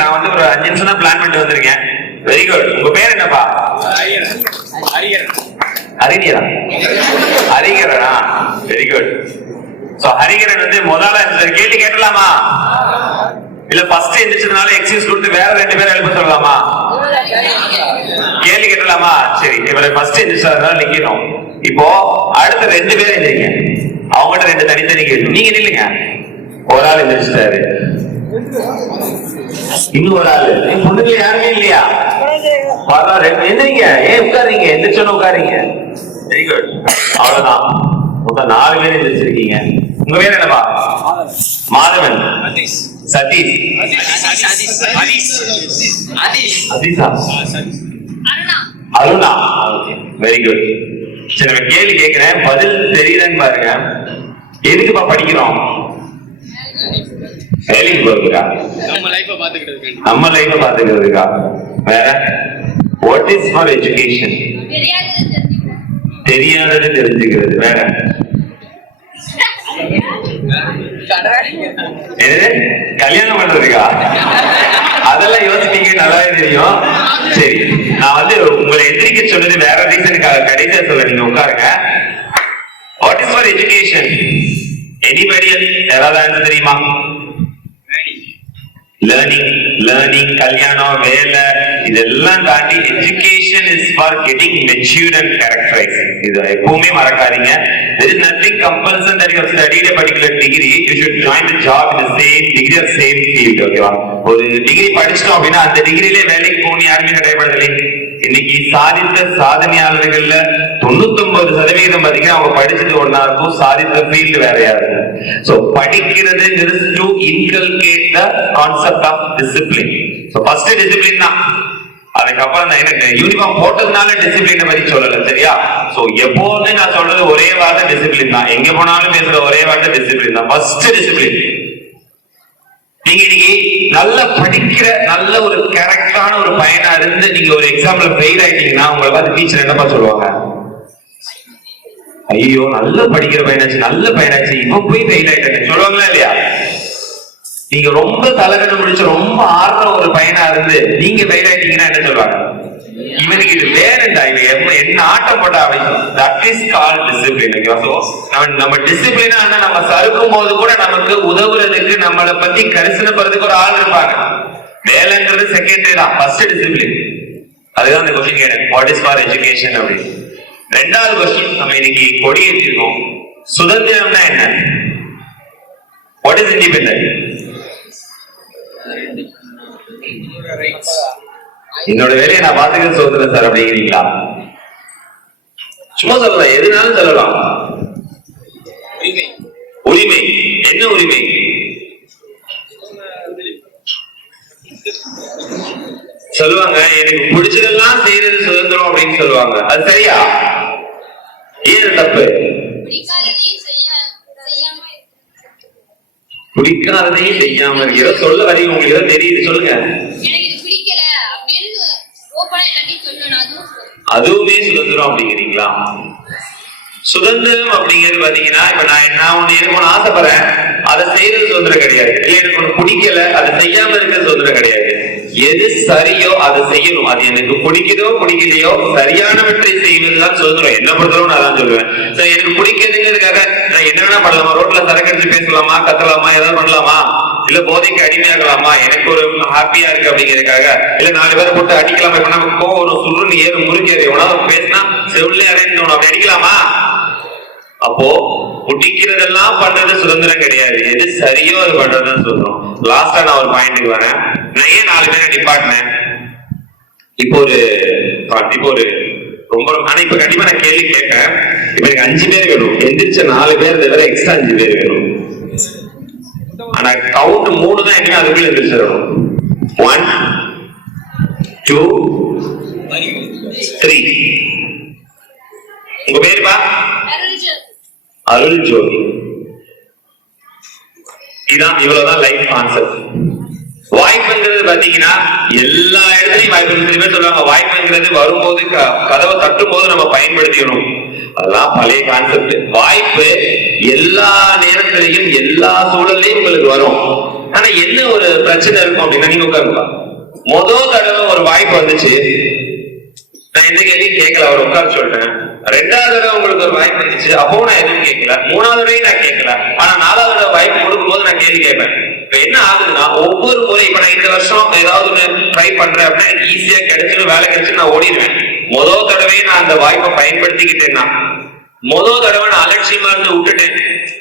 நான் வந்து ஒரு அஞ்சு நிமிஷம் தான் பிளான் பண்ணிட்டு வந்திருக்கேன். வெரி குட் உங்க பேர் என்னப்பா? ஹரிகரன். ஹரிகரனா? வெரி குட் சோ ஹரிகரன் வந்து முதல்ல கேள்வி கேட்டலாமா? இல்ல ஃபர்ஸ்ட் எந்திரிச்சதுனால எக்ஸ்கியூஸ் கொடுத்து வேற ரெண்டு பேரும் எழுப்ப சொல்லலாமா? கேள்வி கேட்டலாமா? சரி இவரை ஃபர்ஸ்ட் எந்திரிச்சதுனால நிக்கணும். இப்போ அடுத்த ரெண்டு பேரும் எந்திரிங்க. அவங்ககிட்ட ரெண்டு தனித்தனி கேள்வி. நீங்க நில்லுங்க. ஒரு ஆள் எந்திரிச்சிட்டாரு. இன்னும் ஒரு ஆளு. பொண்ணுங்க யாருமே இல்லையா? வர்றா, ரெண்டு எந்திரிங்க. ஏன் உட்காருங்க. எந்திரிச்சோன்னு உட்காருங்க. வெரி குட் அவ்வளவுதான். மொத்தம் நாலு பேர் எந்திரிச்சிருக்கீங்க. உங்க பேர் என்னப்பா? மாதவன். சதீஷ். அதீஷா அருணா. வெரி குட் சரி நான் கேள்வி கேட்கிறேன். பதில் தெரியுதான்னு பாருங்க. எதுக்குப்பா படிக்கிறோம்? வேலைக்கு போறதுக்கா நம்ம லைஃப பாத்துக்கிட்டு நம்ம லைஃப் பாத்துக்கிறதுக்கா வேற? வாட் இஸ் ஃபார் எஜுகேஷன் தெரியாதது தெரிஞ்சுக்கிறது. வேற? கல்யாணம் பண்றதுக்கா? அதெல்லாம் யோசிப்பீங்க நல்லாவே தெரியும். சரி நான் வந்து உங்களை எந்திரிக்க சொன்னது வேற ரீசனுக்காக கடைசியா சொல்ல நீங்க உட்காருங்க. What is for education anybody யாராவது தெரியுமா லேர்னிங் லேர்னிங் கல்யாணம் வேலை இதெல்லாம் தாண்டி education is for getting matured and characterise இது எப்பவுமே மறக்காதீங்க there is nothing compulsion that you have studied a particular degree. You should join the job same degree or same field ஓகேவா ஒரு டிகிரி படிச்சிட்டோம் அப்படின்னா அந்த டிகிரியிலே வேலைக்கு போகணும் யாருமே கிடையாது இன்னைக்கு சாதித்த சாதனையாளர்கள்ல தொண்ணூத்தி சதவீதம் பாத்தீங்கன்னா அவங்க படிச்சது ஒன்னா இருக்கும். சாதித்த ஃபீல்டு வேறையா இருக்கும் so படிக்கிறதுங்கிறது to inculcate the concept of discipline so first discipline தான். அதுக்கப்புறம் நான் என்ன யூனிஃபார்ம் போட்டதுனால டிசிப்ளினை பத்தி சொல்லல சரியா? சோ எப்போதும் நான் சொல்றது ஒரே வார்த்தை டிசிப்ளின் தான். எங்க போனாலும் பேசுற ஒரே வார்த்தை டிசிப்ளின் தான். ஃபர்ஸ்ட் டிசிப்ளின் நீங்க இன்னைக்கு நல்ல படிக்கிற நல்ல ஒரு கரெக்டான ஒரு பையனா இருந்து நீங்க ஒரு எக்ஸாம்ல ஃபெயில் ஆயிட்டீங்கன்னா உங்களை பார்த்து டீச்சர் என்னப்பா சொல்லுவாங்க? ஐயோ நல்ல படிக்கிற பையனாச்சு நல்ல பையனாச்சு இவன் போய் ஃபெயில் ஆயிட்டாங்க சொல்லுவாங்களா இல்லையா? நீங்க ரொம்ப தலகணம் முடிச்சு ரொம்ப ஆடுற ஒரு பையனா இருந்து நீங்க ஃபெயில் ஆயிட்டீங்கன்னா என்ன சொல்லுவாங்க? இவனுக்கு இது வேறண்டா இவன் என்ன ஆட்டம் போட்டா அவன் தட் இஸ் கால் டிசிப்ளின் நம்ம நம்ம டிசிப்ளினா நம்ம சறுக்கும் போது கூட நமக்கு உதவுறதுக்கு நம்மளை பத்தி கரிசனப்படுறதுக்கு ஒரு ஆள் இருப்பாங்க. வேலைங்கிறது செகண்டரி தான் ஃபர்ஸ்ட் டிசிப்ளின் அதுதான் அந்த கொஸ்டின் கேட்டேன். வாட் இஸ் ஃபார் எஜுகேஷன் அப்படின்னு. ரெண்டாவது கொஸ்டின் நம்ம இன்னைக்கு கொடி சுதந்திரம்னா என்ன? வாட் இஸ் இண்டிபெண்டன்ட் என்னோட வேலையை நான் பாத்துக்க சுதந்திரம் சார் அப்படிங்கிறீங்களா? சும்மா சொல்லலாம் எதுனாலும் சொல்லலாம். உரிமை. உரிமை. என்ன உரிமை? சொல்லுவாங்க எனக்கு பிடிச்சதெல்லாம் செய்யறது சுதந்திரம் அப்படின்னு சொல்லுவாங்க. அது சரியா? ஏன் இது தப்பு? பிடிக்காததையும் செய்யாம இருக்கிற சொல்ல வரீங்க உங்களுக்கு ஏதோ தெரியுது சொல்லுங்க. அதுவும் சுதந்திரம் அப்படிங்கிறீங்களா? சுதந்திரம் அப்படிங்கிறது பாத்தீங்கன்னா இப்ப நான் நான் ஒண்ணு எனக்கு ஒண்ணு ஆசைப்படுறேன். அதை செய்யறது சுதந்திரம் கிடையாது. இல்ல எனக்கு ஒண்ணு பிடிக்கல அதை செய்யாம இருக்கிறது சுதந்திரம் கிடையாது. எது சரியோ அதை செய்யணும். அது எனக்கு பிடிக்குதோ பிடிக்கலையோ சரியானவற்றை செய்வதுதான் சுதந்திரம் என்ன பொறுத்தளவு நான் தான் சொல்லுவேன். So, எனக்கு பிடிக்குதுங்கிறதுக்காக நான் என்ன வேணா பண்ணலாமா? ரோட்ல சரக்கு பேசலாமா? கத்தலாமா? ஏதாவது பண்ணலாமா? இல்ல போதைக்கு அடிமையாகலாமா? எனக்கு ஒரு ஹாப்பியா இருக்கு அப்படிங்கிறதுக்காக. இல்ல நாலு பேரை போட்டு அடிக்கலாமா? இப்ப நமக்கு கோவம் ஒரு சுருன்னு ஏறு முறுக்கேறு எவனாவது பேசினா செவிலே அடைந்தவன் அப்படி அடிக்கலாமா? அப்போ முடிக்கிறதெல்லாம் பண்றது சுதந்திரம் கிடையாது. எது சரியோ அது பண்றதுன்னு சொல்றோம். லாஸ்டா நான் ஒரு பாயிண்ட்டுக்கு வரேன். நான் ஏன் நாலு பேரை நிப்பாட்டினேன்? இப்போ ஒரு இப்போ ஒரு ரொம்ப ஆனா இப்ப கண்டிப்பா நான் கேள்வி கேட்பேன் இப்ப எனக்கு அஞ்சு பேர் வேணும். எந்திரிச்ச நாலு பேர் தவிர எக்ஸ்ட்ரா அஞ்சு பேர் வேணும். ஆனா கவுண்ட் மூணு தான் எங்க அதுக்குள்ள எந்திரிச்சிடணும் ஒன் டூ த்ரீ உங்க பேருப்பா அருள் ஜோதி. இதான் இவ்வளவுதான் லைஃப் கான்செப்ட் வாய்ப்புங்கிறது பாத்தீங்கன்னா எல்லா இடத்துலயும் வாய்ப்பு இருக்கு. பேர் வாய்ப்புங்கிறது வரும்போது க- கதவை தட்டும் போது நம்ம பயன்படுத்திக்கணும் அதெல்லாம் பழைய கான்செப்ட் வாய்ப்பு எல்லா நேரத்திலையும் எல்லா சூழல்லையும் உங்களுக்கு வரும். ஆனா என்ன ஒரு பிரச்சனை இருக்கும் அப்படின்னா நீங்க உட்காருங்க. முதல் தடவை ஒரு வாய்ப்பு வந்துச்சு. நான் எந்த கேள்வியும் கேட்கல அவர் உட்கார சொல்லிட்டேன் ரெண்டாவது தடவை உங்களுக்கு ஒரு வாய்ப்பு இருந்துச்சு. அப்பவும் நான் எதுவும் கேட்கல. மூணாவது தடவையும் நான் கேட்கல. ஆனா நாலாவது தடவை வாய்ப்பு கொடுக்கும்போது நான் கேள்வி கேட்பேன். இப்ப என்ன ஆகுதுன்னா ஒவ்வொரு முறை இப்ப நான் இந்த வருஷம் ஏதாவது ஒண்ணு ட்ரை பண்றேன் அப்படின்னா எனக்கு ஈஸியா கிடைச்சிடும் வேலை கிடைச்சு நான் ஓடிடுவேன். முதல் தடவை நான் அந்த வாய்ப்பை பயன்படுத்திக்கிட்டேன்னா முதல் தடவை நான் அலட்சியமா இருந்து விட்டுட்டேன்.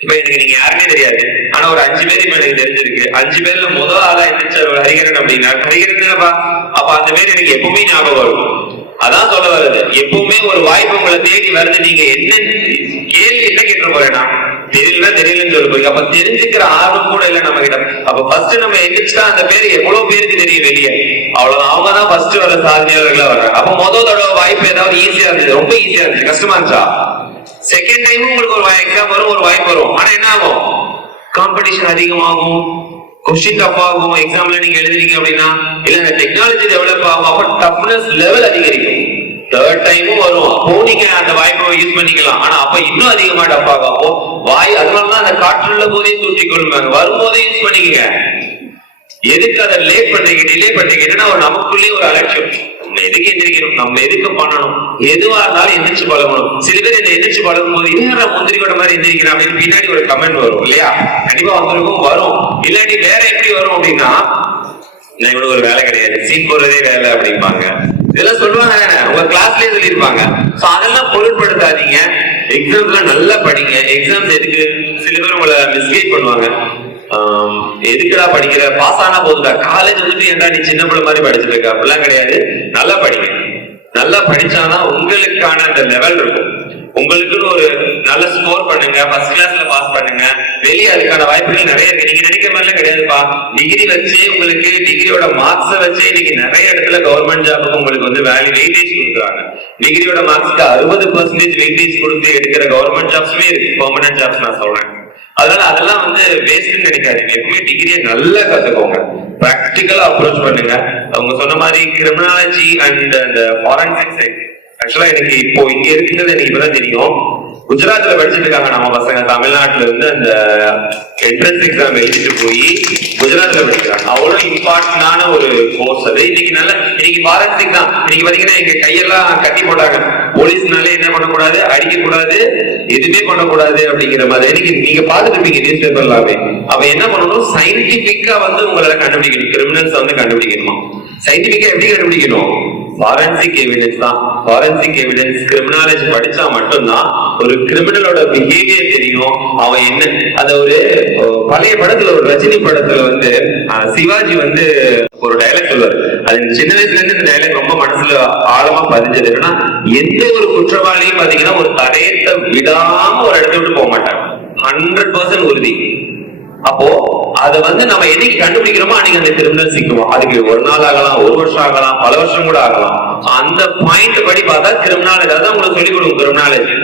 இப்ப எனக்கு நீங்க யாருமே தெரியாது. ஆனா ஒரு அஞ்சு பேர் இப்ப எனக்கு தெரிஞ்சிருக்கு. அஞ்சு பேர்ல முதல் ஆளா எந்திரிச்ச ஒரு ஹரிகரன் அப்படின்னா ஹரிகரன் தானப்பா அப்ப அந்த பேர் எனக்கு எப்பவுமே ஞாபகம் வரும். அதான் சொல்ல வருது எப்பவுமே ஒரு வாய்ப்பு உங்களை தேடி வருது. நீங்க என்ன கேள்வி என்ன கேட்டு போறேன்னா தெரியல தெரியலன்னு சொல்லி போய் அப்ப தெரிஞ்சுக்கிற ஆர்வம் கூட இல்லை நம்ம கிட்ட அப்ப ஃபர்ஸ்ட் நம்ம எந்திரிச்சா அந்த பேர் எவ்வளவு பேருக்கு தெரியும் வெளியே? அவ்வளவு அவங்க தான் ஃபர்ஸ்ட் வர சாதனையாளர்களா வர்றாங்க. அப்ப முதல் தடவை வாய்ப்பு ஏதாவது ஈஸியா இருந்தது. ரொம்ப ஈஸியா இருந்துச்சு. கஷ்டமா இருந்துச்சா? செகண்ட் டைமும் உங்களுக்கு ஒரு எக்ஸாம் வரும் ஒரு வாய்ப்பு வரும். ஆனா என்ன ஆகும்? காம்படிஷன் அதிகமாகும். கொஸ்டின் டஃப் ஆகும் எக்ஸாம்ல நீங்க எழுதுறீங்க அப்படின்னா இல்ல இந்த டெக்னாலஜி டெவலப் ஆகும் அப்ப டஃப்னஸ் லெவல் அதிகரிக்கும். தேர்ட் டைமும் வரும். அப்போ நீங்க அந்த வாய்ப்பை யூஸ் பண்ணிக்கலாம். ஆனா அப்ப இன்னும் அதிகமா டஃப் ஆகும். அப்போ வாய் அதனாலதான் அந்த காற்றுள்ள போதே தூற்றி கொள்வாங்க வரும்போதே யூஸ் பண்ணிக்கங்க. எதுக்கு அதை லேட் பண்றீங்க டிலே பண்றீங்கன்னா நமக்குள்ளேயே ஒரு நமக்குள்ளே ஒரு அலட்சியம். நம்ம எதுக்கு எந்திரிக்கணும்? நம்ம எதுக்கு பண்ணணும்? எதுவா இருந்தாலும் எந்திரிச்சு பழகணும். சில பேர் இந்த எந்திரிச்சு பழகும் போது என்ன முந்திரி கொட்ட மாதிரி எந்திரிக்கிறேன் அப்படின்னு பின்னாடி ஒரு கமெண்ட் வரும் இல்லையா? கண்டிப்பா வந்திருக்கும் வரும். இல்லாட்டி வேற எப்படி வரும் அப்படின்னா நான் இவ்வளவு ஒரு வேலை கிடையாது. சீன் போடுறதே வேலை அப்படிம்பாங்க. இதெல்லாம் சொல்லுவாங்க. உங்க கிளாஸ்லயே சொல்லியிருப்பாங்க. சோ அதெல்லாம் பொருட்படுத்தாதீங்க. எக்ஸாம்ஸ்ல நல்லா படிங்க. எக்ஸாம்ஸ் எதுக்கு? சில பேர் உங்களை மிஸ்கைட் பண்ணுவாங்க. எதுக்குடா படிக்கிற? பாஸ் ஆனா போதுடா காலேஜ் வந்துட்டு ஏன்டா நீ சின்ன பிள்ளை மாதிரி படிச்சுட்டு இருக்க? அப்படிலாம் கிடையாது. நல்லா படிங்க. நல்லா படிச்சாதான் உங்களுக்கான அந்த லெவல் இருக்கும். உங்களுக்குன்னு ஒரு நல்ல ஸ்கோர் பண்ணுங்க. ஃபர்ஸ்ட் கிளாஸ்ல பாஸ் பண்ணுங்க. வெளியே அதுக்கான வாய்ப்புகள் நிறைய இருக்கு. நீங்க நினைக்கிற மாதிரிலாம் கிடையாதுப்பா. டிகிரி வச்சு உங்களுக்கு டிகிரியோட மார்க்ஸை வச்சு இன்னைக்கு நிறைய இடத்துல கவர்மெண்ட் ஜாபுக்கு உங்களுக்கு வந்து வேல்யூ வெயிட்டேஜ் கொடுக்குறாங்க. டிகிரியோட மார்க்ஸ்க்கு அறுபது பர்சன்டேஜ் வெயிட்டேஜ் கொடுத்து எடுக்கிற கவர்மெண்ட் ஜாப்ஸுமே இருக்கு. பெர்மனன்ட் ஜாப்ஸ் நான் சொல்றேன். அதனால அதெல்லாம் வந்து வேஸ்ட்னு நினைக்காதீங்க. எப்பவுமே டிகிரியை நல்லா கத்துக்கோங்க. ப்ராக்டிக்கலா அப்ரோச் பண்ணுங்க. அவங்க சொன்ன மாதிரி கிரிமினாலஜி அண்ட் அந்த ஃபாரன்சிக் சைட் ஆக்சுவலா எனக்கு இப்போ இங்க இருக்கிறது எனக்கு இப்பதான் தெரியும். குஜராத்ல படிச்சுட்டு இருக்காங்க நம்ம பசங்க. தமிழ்நாட்டுல இருந்து அந்த என்ட்ரன்ஸ் எக்ஸாம் எழுதிட்டு போய் குஜராத்ல படிக்கிறாங்க. அவ்வளவு இம்பார்ட்டன்டான ஒரு கோர்ஸ் அது. இன்னைக்கு நல்ல இன்னைக்கு ஃபாரன்சிக் தான் இன்னைக்கு பாத்தீங்கன்னா எங்க கையெல்லாம் கட்டி போட்டாங்க. போலீஸ்னாலே என்ன பண்ணக்கூடாது? அடிக்க கூடாது எதுவுமே பண்ணக்கூடாது அப்படிங்கிற மாதிரி. இன்னைக்கு நீங்க பாத்துட்டு நியூஸ் பேப்பர் எல்லாமே. அவ என்ன பண்ணணும்? சயின்டிபிக்கா வந்து உங்களால கண்டுபிடிக்கணும். கிரிமினல்ஸ் வந்து கண்டுபிடிக்கணுமா? சயின்டிபிக்கா எப்படி கண்டுபிடிக்கணும்? ஃபாரன்சிக் எவிடன்ஸ் தான். ஃபாரன்சிக் எவிடன்ஸ் கிரிமினாலஜி படிச்சா மட்டும்தான் ஒரு கிரிமினலோட பிஹேவியர் தெரியும். அவன் என்ன அத ஒரு பழைய படத்துல ஒரு ரஜினி படத்துல வந்து சிவாஜி வந்து ஒரு டைலாக் சொல்லுவார். அது சின்ன வயசுல இருந்து இந்த டைலாக் ரொம்ப மனசுல ஆழமா பதிஞ்சது என்னன்னா எந்த ஒரு குற்றவாளியும் பாத்தீங்கன்னா ஒரு தடயத்தை விடாம ஒரு இடத்த விட்டு போக மாட்டாங்க. ஹண்ட்ரட் பர்சன்ட் உறுதி. அப்போ அதை வந்து நம்ம என்னைக்கு கண்டுபிடிக்கிறோமோ அன்னைக்கு அந்த கிரிமினல் சிக்குவோம். அதுக்கு ஒரு நாள் ஆகலாம் ஒரு வருஷம் ஆகலாம் பல வருஷம் கூட ஆகலாம். அந்த பாயிண்ட் படி பார்த்தா கிரிமினாலஜி அதான் உங்களுக்கு சொல்லிக் கொடுக்கும் கிரிமினாலஜி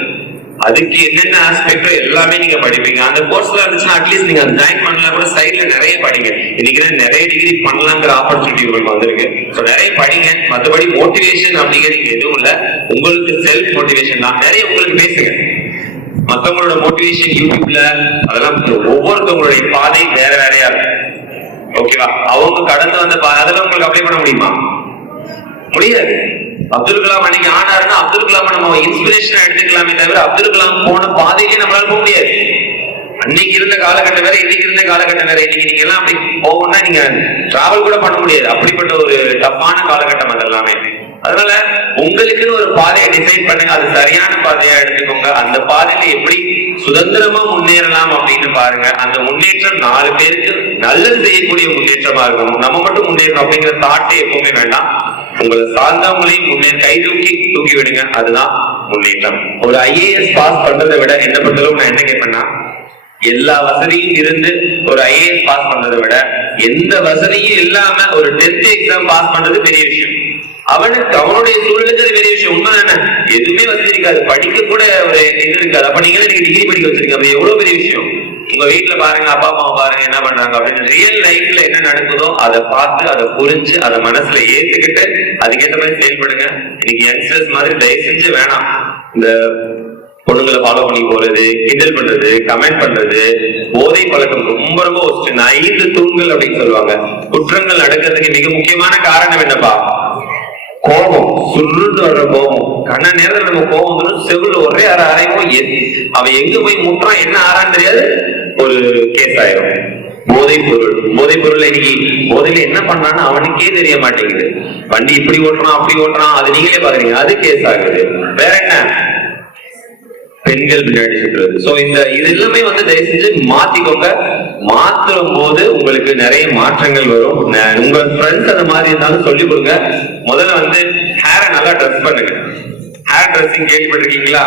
அதுக்கு என்னென்ன ஆஸ்பெக்ட் எல்லாமே நீங்க படிப்பீங்க. அந்த கோர்ஸ்ல இருந்துச்சுன்னா அட்லீஸ்ட் நீங்க ஜாயின் பண்ணலாம் கூட சைட்ல நிறைய படிங்க. இன்னைக்கு நிறைய டிகிரி பண்ணலாங்கிற ஆப்பர்ச்சுனிட்டி உங்களுக்கு வந்திருக்கு. ஸோ நிறைய படிங்க. மற்றபடி மோட்டிவேஷன் அப்படிங்கிறது எதுவும் இல்லை. உங்களுக்கு செல்ஃப் மோட்டிவேஷன் தான். நிறைய உங்களுக்கு பேசுங்க. மத்தவங்களோட மோட்டிவேஷன் யூடியூப்ல அதெல்லாம் ஒவ்வொருத்தவங்களுடைய பாதை வேற வேறையா இருக்கும். ஓகேவா அவங்க கடந்து வந்த அதெல்லாம் உங்களுக்கு அப்ளை பண்ண முடியுமா? முடியாது. அப்துல் கலாம் அன்னைக்கு ஆனாருன்னா அப்துல் கலாம் நம்ம இன்ஸ்பிரேஷன் எடுத்துக்கலாமே தவிர அப்துல் கலாம் போன பாதையிலே நம்மளால போக முடியாது. அன்னைக்கு இருந்த காலகட்டம் வேற இன்னைக்கு இருந்த காலகட்டம் வேற. இன்னைக்கு நீங்க எல்லாம் அப்படி போகணும்னா நீங்க டிராவல் கூட பண்ண முடியாது. அப்படிப்பட்ட ஒரு தப்பான காலகட்டம் அதெல்லாமே. அதனால உங்களுக்குன்னு ஒரு பாதையை டிசைட் பண்ணுங்க. அது சரியான பாதையா எடுத்துக்கோங்க. அந்த பாதையில எப்படி சுதந்திரமா முன்னேறலாம் அப்படின்னு பாருங்க. அந்த முன்னேற்றம் நாலு பேருக்கு நல்லது செய்யக்கூடிய முன்னேற்றமா இருக்கணும். நம்ம மட்டும் முன்னேறணும் அப்படிங்கிற தாட்டே எப்பவுமே வேண்டாம். உங்களை சார்ந்தவங்களையும் முன்னே கை தூக்கி தூக்கி விடுங்க. அதுதான் முன்னேற்றம். ஒரு ஐஏஎஸ் பாஸ் பண்றதை விட என்ன பண்றதும் நான் என்ன கேட்பேன்னா எல்லா வசதியும் இருந்து ஒரு ஐஏஎஸ் பாஸ் பண்றதை விட எந்த வசதியும் இல்லாம ஒரு டென்த் எக்ஸாம் பாஸ் பண்றது பெரிய விஷயம். அவனுக்கு அவனுடைய சூழலுக்கு அது பெரிய விஷயம். உண்மைதானே எதுவுமே வசதி இருக்காது. படிக்க கூட ஒரு இது இருக்காது. அப்ப நீங்க நீங்க டிகிரி படிக்க வச்சிருக்கீங்க. அப்ப எவ்வளவு பெரிய விஷயம்? உங்க வீட்டுல பாருங்க அப்பா அம்மா பாருங்க என்ன பண்றாங்க அப்படின்னு ரியல் லைஃப்ல என்ன நடக்குதோ அதை பார்த்து அதை புரிஞ்சு அதை மனசுல ஏத்துக்கிட்டு அதுக்கேற்ற மாதிரி செயல்படுங்க. இன்னைக்கு யங்ஸ்டர்ஸ் மாதிரி தயவு செஞ்சு வேணாம். இந்த பொண்ணுங்களை ஃபாலோ பண்ணி போறது கிண்டல் பண்றது கமெண்ட் பண்றது போதை பழக்கம் ரொம்ப ரொம்ப ஒஸ்ட் நைட்டு ஐந்து தூண்கள் அப்படின்னு சொல்லுவாங்க. குற்றங்கள் நடக்கிறதுக்கு மிக முக்கியமான காரணம் என்னப்பா? கோபம். சுருண்டு வர்ற கோபம். கண்ண நேரத்துல நம்ம கோபம் வந்துடும் செவில் ஒரே அரை அரைவும் அவன் எங்க போய் முட்டுறான்? என்ன ஆறான்னு தெரியாது. ஒரு கேஸ் ஆயிரும். போதைப் பொருள். போதைப் பொருள் இன்னைக்கு போதையில என்ன பண்ணான்னு அவனுக்கே தெரிய மாட்டேங்குது. வண்டி இப்படி ஓட்டுறான் அப்படி ஓட்டுறான். அது நீங்களே பாக்குறீங்க அது கேஸ் ஆகுது. வேற என்ன? பெண்கள் பின்னாடி சுற்றுறது சோ இந்த இது எல்லாமே வந்து தயவு செஞ்சு மாத்திக்கோங்க. மாத்தும் போது உங்களுக்கு நிறைய மாற்றங்கள் வரும். உங்க ஃப்ரெண்ட்ஸ் அந்த மாதிரி இருந்தாலும் சொல்லி கொடுங்க. முதல்ல வந்து ஹேரை நல்லா ட்ரெஸ் பண்ணுங்க. ஹேர் ட்ரெஸ்ஸிங் கேள்விப்பட்டிருக்கீங்களா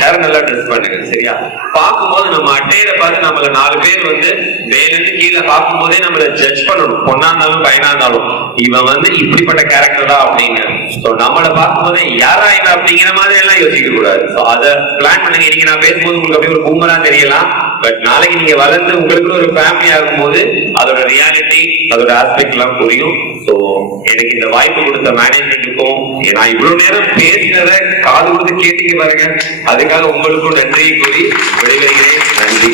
யாரும் நல்லா ட்ரெஸ் பண்ணுங்க சரியா? பார்க்கும்போது நம்ம அட்டையில பார்த்து நம்மள நாலு பேர் வந்து மேலிருந்து கீழே பார்க்கும்போதே நம்மள ஜட்ஜ் பண்ணணும். பொண்ணா இருந்தாலும் பையனா இருந்தாலும். இவன் வந்து இப்படிப்பட்ட கேரக்டர் தான் அப்படின்னு சோ நம்மள பார்க்கும்போதே யாரா இவன் அப்படிங்கிற மாதிரி எல்லாம் யோசிக்க கூடாது அதை பிளான் பண்ணுங்க. இன்னைக்கு நான் பேசும்போது உங்களுக்கு அப்படியே ஒரு பூமரா தெரியலாம். பட் நாளைக்கு நீங்க வளர்ந்து உங்களுக்கு ஒரு ஃபேமிலி ஆகும்போது அதோட ரியாலிட்டி அதோட ஆஸ்பெக்ட் எல்லாம் புரியும். சோ எனக்கு இந்த வாய்ப்பு கொடுத்த மேனேஜ்மெண்ட்டுக்கும் நான் இவ்வளவு நேரம் பேசினதை காது கொடுத்து கேட்டீங்க பாருங்க அதுக்காக உங்களுக்கும் நன்றி கூறி விடைபெறுகிறேன். நன்றி